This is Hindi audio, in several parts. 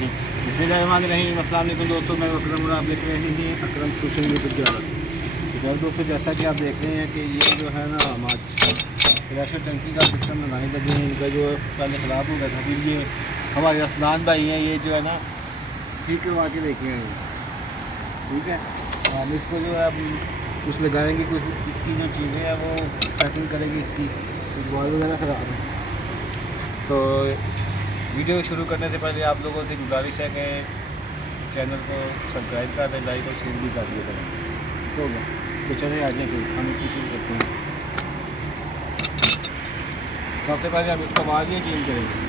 ठीक। बिस्मिल्लाहिर्रहमानिर्रहीम। अस्सलाम वालेकुम दोस्तों, मैं अकरम और आप देख रहे हैं अकरम सोशल मीडिया तजारत। तो यार दोस्तों, जैसा कि आप देख रहे हैं कि ये जो है ना हम आज प्रेशर टंकी का सिस्टम बनाने लगे हैं। इनका जो पहले ख़राब हो गया था, फिर ये हमारे असलान भाई हैं, ये जो है ना ठीक करवा के देखे हैं। ठीक है, हम इसको जो है अब कुछ लगाएंगे, कुछ इसकी जो चीज़ें हैं वो सेटिंग करेंगे। इसकी कुछ बॉल वगैरह ख़राब है। तो वीडियो शुरू करने से पहले आप लोगों से गुजारिश है कि चैनल को सब्सक्राइब कर दें, लाइक और शेयर भी कर दिया करें। तो चले आ जाए, फिर हम इसको शुरू करते हैं। सबसे पहले हम इसका वायर चेंज करेंगे।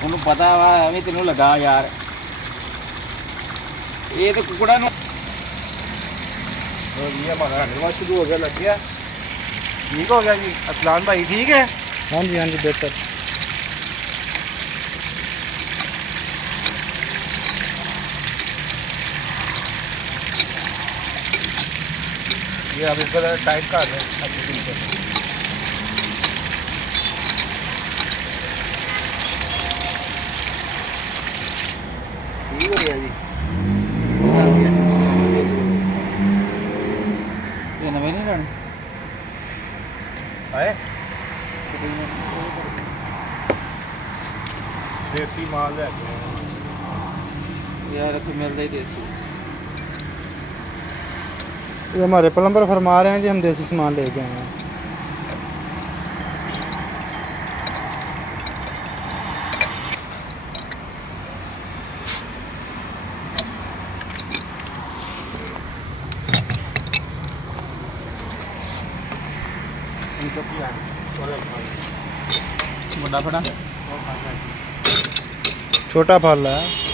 उन्होंने पता वा एवं तेन लगा यार, ये तो कुकड़ा नो ये हमारा हंडवा शुरू हो गया, लग गया। ठीक हो गया जी। असलान भाई ठीक है? हाँ जी, हाँ जी, बेहतर। ये अब इसको टाइट कर दें अच्छी तरीके से। ठीक हो गया जी। ये नवे नहीं रहने आए देसी माल है यार, तो मिलता ही देसी। ये हमारे प्लम्बर फरमा रहे हैं जी, हम देसी सामान लेके आए हैं। बड़ा बड़ा छोटा फल है।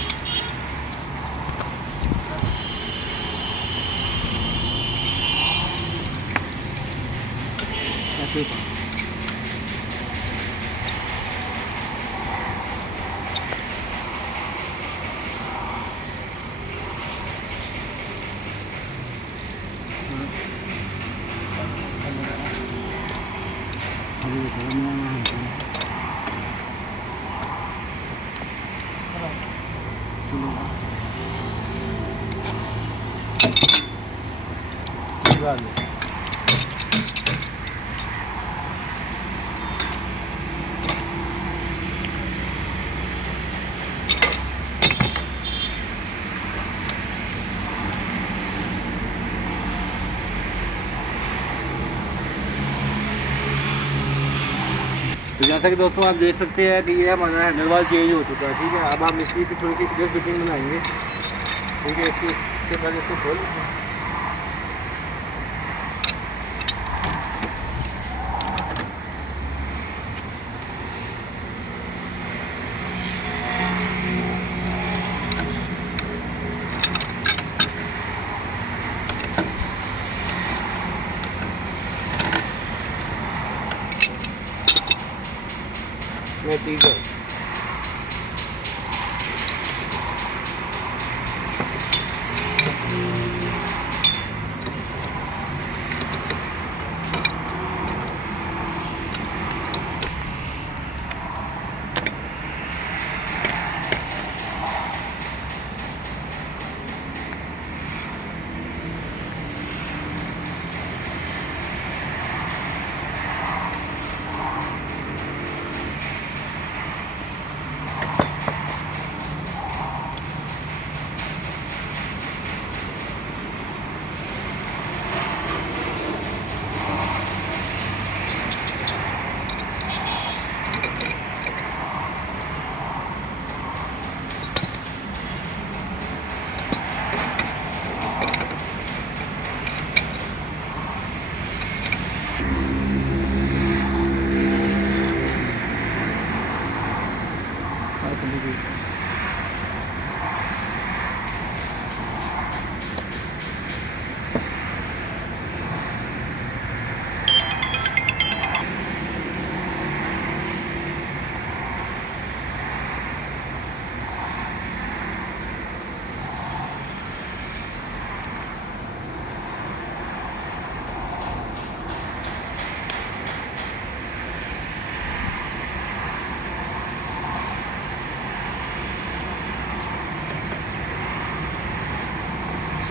तो जैसा कि दोस्तों आप देख सकते हैं कि ये हमारा हैंडल वाल चेंज हो चुका है। ठीक है, अब हम इसकी से थोड़ी सी क्लियर फिटिंग बनाएंगे। ठीक है, इससे पहले इसको खोल लेते हैं। ठीक है,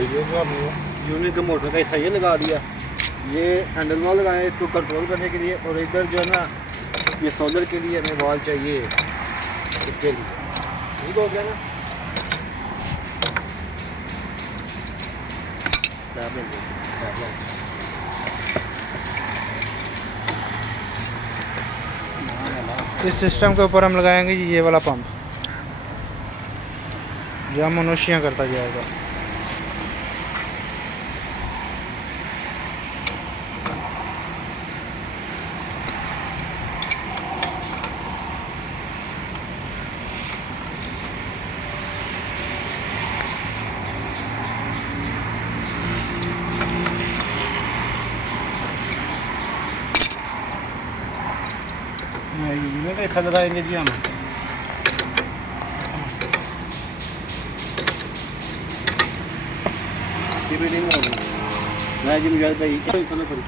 ये जो हमने यूनिट का मोटर का हिस्सा ये लगा दिया, ये हैंडल वॉल लगाए इसको कंट्रोल करने के लिए, और इधर जो है ना ये सोलर के लिए हमें वॉल चाहिए इसके लिए। ठीक हो गया ना। इस सिस्टम के ऊपर हम लगाएंगे जी ये वाला पंप, जो मनुष्य करता जाएगा। यूनिट का हिस्सा लगाएंगे जी हम। मैं जी मुझे भाई चलो करो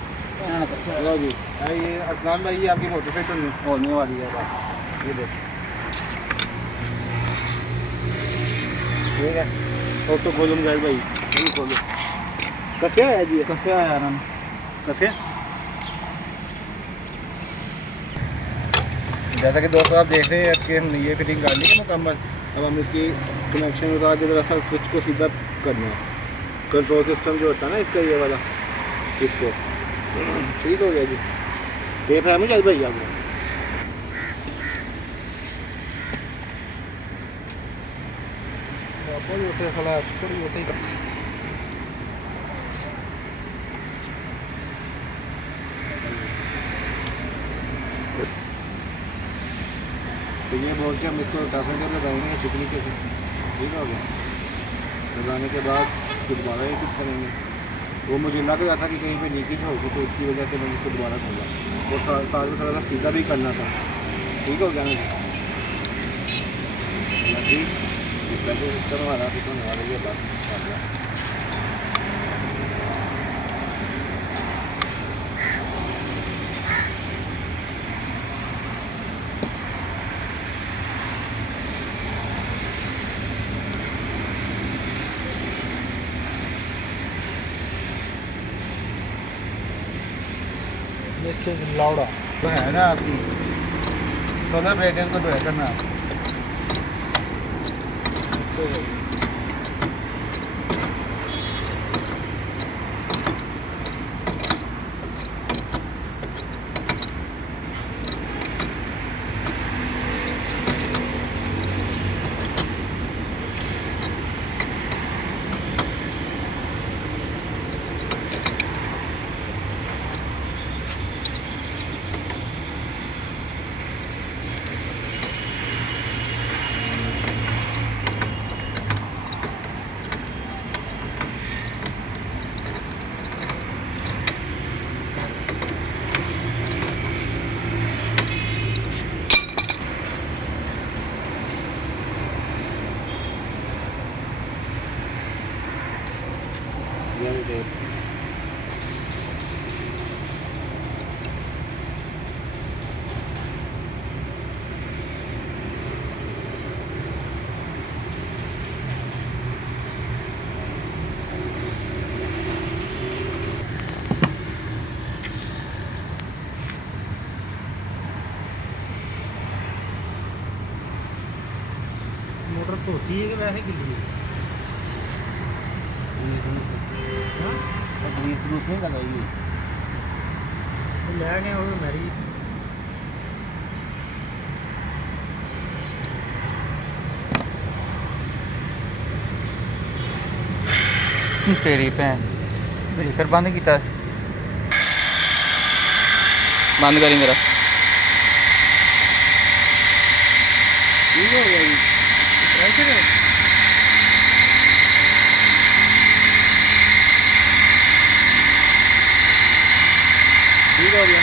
जी। ये अरसलान भाई ये आपकी मोटर फिट होने वाली है बस, ये देखो ठीक है। और तो खोलो मुझे भाई, ये खोलो। कैसे आया जी? कैसे आया यार हम? कैसे? जैसा कि दोस्तों आप देख रहे हैं कि हम ये फिटिंग कर ली है मुकम्मल। अब हम इसकी कनेक्शन लगा के ज़रा सा स्विच को सीधा करना है। कंट्रोल सिस्टम जो होता है ना इसका, ये वाला, इसको ठीक हो गया जी। टेप है मुझे भाई आपको? तो ये बोल के हम इसको टाफे लगाएंगे चिकनी के, ठीक हो गया। लगाने के बाद फिर दोबारा ये फिट करेंगे। वो मुझे लग रहा था कि कहीं पे लीकेज होगी, तो इसकी वजह से मैंने इसको दोबारा खोला, और साथ में थोड़ा सा सीधा भी करना था। ठीक हो गया ना जी। सिस्टम हमारा फिट होने वाला है बस इंशाल्लाह। दिस इज लाउडा तो है ना आपकी सोलर ब्रेकर को तो है करना। मोटर धोती है कि वैसे गिल्ली है? ग्रीस नहीं लगाई हुई। ले गए वो मेरी तेरी भैन ब्रेकर बंद किया, बंद करी मेरा। ठीक हो गया जी। प्रेशर है। ठीक हो गया।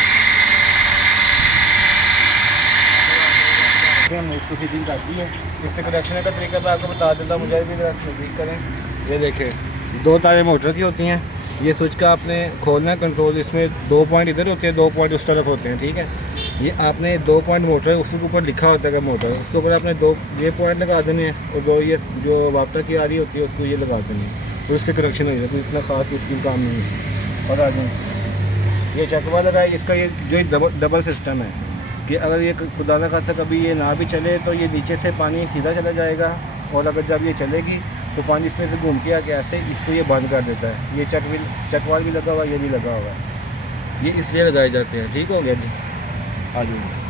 हमने इसको फिटिंग कर दी है। इससे कनेक्शन का तरीका मैं आपको बता देता हूँ, मुझे भी ठीक करें। ये देखें, दो तारें मोटर की होती हैं। ये स्विच का आपने खोलना है कंट्रोल, इसमें 2 पॉइंट इधर होते हैं, 2 पॉइंट उस तरफ होते हैं, ठीक है। ये आपने 2 पॉइंट मोटर है, उसके ऊपर लिखा होता है मोटर, उसके ऊपर आपने 2 ये पॉइंट लगा देने हैं, और 2 ये जो वाटर की आ रही होती है उसको ये लगा देनी है। तो इसके करेक्शन हो जाए, कोई इतना खास मुश्किल काम नहीं है। और आगे ये चक वाला है, इसका ये जो डबल सिस्टम है कि अगर ये खुदा न खासा कभी ये ना भी चले तो ये नीचे से पानी सीधा चला जाएगा, और अगर जब ये चलेगी तो पानी इसमें से घूम के आके ऐसे इसको ये बंद कर देता है। ये चकवाल भी लगा हुआ, ये भी लगा हुआ है, ये इसलिए लगाए जाते हैं। ठीक हो गया जी, आ जाइए।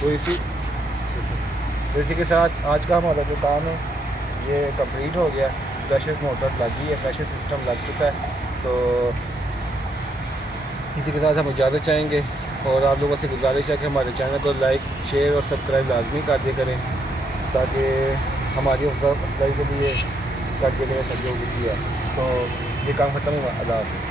तो इसी के साथ आज का हमारा जो काम है ये कंप्लीट हो गया। प्रेशर मोटर लग गई है, प्रेशर सिस्टम लग चुका है। तो इसी के साथ हम इजाज़त चाहेंगे, और आप लोगों से गुजारिश है कि हमारे चैनल को लाइक, शेयर और सब्सक्राइब लाजमी कर दिया करें, ताकि हमारी अफवाह के लिए कर दिया करें सहयोग किया। तो ये काम ख़त्म हुआ। अल्लाह हाफ़िज़।